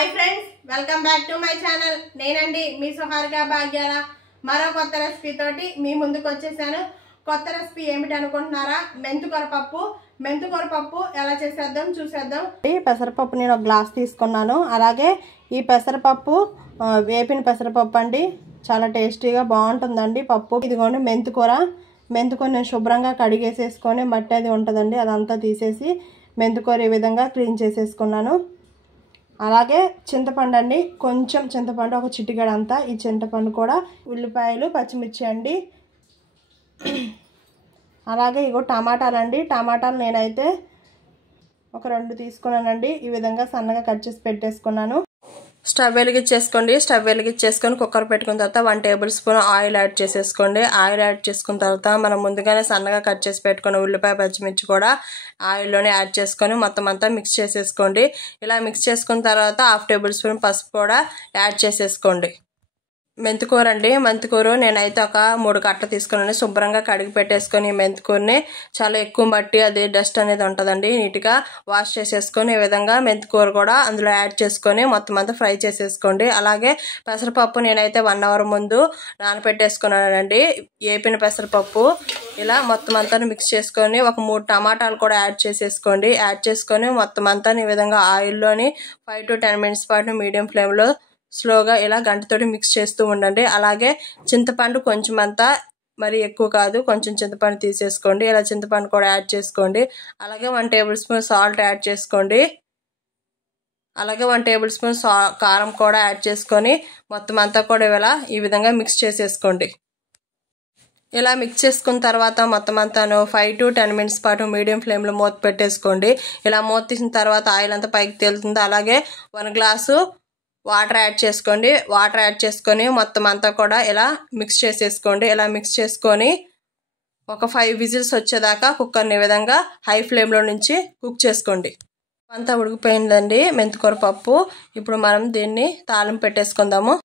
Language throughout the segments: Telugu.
High friends welcome back to my channel नेनंडी मी सुहारिका भाग्याला मरो కొత్త రెసిపీ తోటి మీ ముందుకు వచ్చేసాను। కొత్త రెసిపీ ఏమిటి అనుకుంటున్నారా? మెంతుకూర పప్పు ఎలా చేసేద్దాం చూసేద్దాం। ఈ పెసరపప్పు నేను ఒక గ్లాస్ తీసుకున్నాను। అలాగే ఈ పెసరపప్పు వేపిన పెసరపప్పు అండి, చాలా టేస్టీగా బాగుంటుందండి పప్పు। ఇదిగోండి మెంతుకూర నేను శుభ్రంగా కడిగేసేసుకొని మట్టి అది ఉంటుందండి, అదంతా తీసేసి మెంతుకూర ఈ విధంగా క్లీన్ చేసేసుకున్నాను। అలాగే చింతపండు అండి, కొంచెం చింతపండు, ఒక చిటికెడు అంతా। ఈ చింతపండు కూడా, ఉల్లిపాయలు, పచ్చిమిర్చి అండి, అలాగే ఇగో టమాటాలండి। టమాటాలు నేనైతే ఒక 2 తీసుకున్నానండి। ఈ విధంగా సన్నగా కట్ చేసి పెట్టేసుకున్నాను। స్టవ్ వెలిగించేసుకొని కుక్కర్ పెట్టుకున్న తర్వాత 1 టేబుల్ స్పూన్ ఆయిల్ యాడ్ చేసేసుకోండి। ఆయిల్ యాడ్ చేసుకున్న తర్వాత మనం ముందుగానే సన్నగా కట్ చేసి పెట్టుకున్న ఉల్లిపాయ, పచ్చిమిర్చి కూడా ఆయిల్లోనే యాడ్ చేసుకొని మొత్తం అంతా మిక్స్ చేసేసుకోండి। ఇలా మిక్స్ చేసుకున్న తర్వాత 1/2 టేబుల్ స్పూన్ పసుపు కూడా యాడ్ చేసేసుకోండి। మెంతికూర అండి, మెంతికూర నేనైతే ఒక 3 కట్టలు తీసుకున్నాను। శుభ్రంగా కడిగి పెట్టేసుకొని మెంతికూరని చాలా ఎక్కువ మట్టి అది డస్ట్ అనేది ఉంటుందండి, నీట్గా వాష్ చేసేసుకొని ఈ విధంగా మెంతికూర కూడా అందులో యాడ్ చేసుకొని మొత్తం అంతా ఫ్రై చేసేసుకోండి। అలాగే పెసరపప్పు నేనైతే 1 అవర్ ముందు నానబెట్టేసుకున్నానండి, ఏపిన పెసరపప్పు। ఇలా మొత్తం అంతా మిక్స్ చేసుకొని ఒక 3 టమాటాలు కూడా యాడ్ చేసేసుకోండి। యాడ్ చేసుకొని మొత్తం అంతా ఈ విధంగా ఆయిల్లోని 5 to 10 మినిట్స్ పాటు మీడియం ఫ్లేమ్లో స్లోగా ఇలా గంటతోటి మిక్స్ చేస్తూ ఉండండి। అలాగే చింతపండు కొంచెం అంతా, మరి ఎక్కువ కాదు, కొంచెం చింతపండు తీసేసుకోండి। ఇలా చింతపండు కూడా యాడ్ చేసుకోండి। అలాగే 1 టేబుల్ స్పూన్ సాల్ట్ యాడ్ చేసుకోండి। అలాగే 1 టేబుల్ స్పూన్ కారం కూడా యాడ్ చేసుకొని మొత్తం అంతా కూడా ఇలా ఈ విధంగా మిక్స్ చేసేసుకోండి। ఇలా మిక్స్ చేసుకున్న తర్వాత మొత్తం అంతాను 5 to 10 మినిట్స్ పాటు మీడియం ఫ్లేమ్లో మూత పెట్టేసుకోండి। ఇలా మూత తీసిన తర్వాత ఆయిల్ అంతా పైకి తేలుతుంది। అలాగే 1 గ్లాసు వాటర్ యాడ్ చేసుకోండి। వాటర్ యాడ్ చేసుకొని మొత్తం అంతా కూడా ఇలా మిక్స్ చేసేసుకోండి। ఇలా మిక్స్ చేసుకొని ఒక 5 విజిల్స్ వచ్చేదాకా కుక్కర్ని ఈ విధంగా హై ఫ్లేమ్లో నుంచి కుక్ చేసుకోండి। అంతా ఉడికిపోయిందండి మెంతికూర పప్పు। ఇప్పుడు మనం దీన్ని తాలింపు పెట్టేసుకుందాము।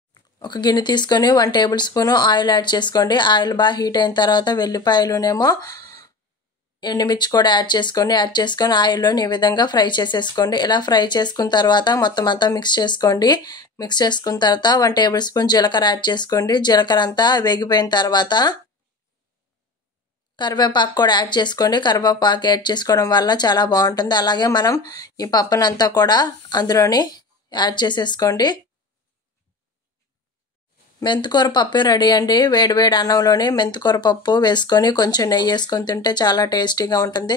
ఒక గిన్నె తీసుకొని 1 టేబుల్ స్పూన్ ఆయిల్ యాడ్ చేసుకోండి। ఆయిల్ బాగా హీట్ అయిన తర్వాత వెల్లిపాయలునేమో ఎండుమిర్చి కూడా యాడ్ చేసుకొని ఆయిల్లోని ఈ విధంగా ఫ్రై చేసేసుకోండి। ఇలా ఫ్రై చేసుకున్న తర్వాత మొత్తం అంతా మిక్స్ చేసుకోండి। మిక్స్ చేసుకున్న తర్వాత 1 టేబుల్ స్పూన్ జీలకర్ర యాడ్ చేసుకోండి। జీలకర్ర అంతా వేగిపోయిన తర్వాత కరివేపాకు కూడా యాడ్ చేసుకోండి। కరివేపాకు యాడ్ చేసుకోవడం వల్ల చాలా బాగుంటుంది। అలాగే మనం ఈ పప్పునంతా కూడా అందులోని యాడ్ చేసేసుకోండి। మెంతికూర పప్పు రెడీ అండి। వేడి అన్నంలోని మెంతికూర పప్పు వేసుకొని కొంచెం నెయ్యి వేసుకొని తింటే చాలా టేస్టీగా ఉంటుంది।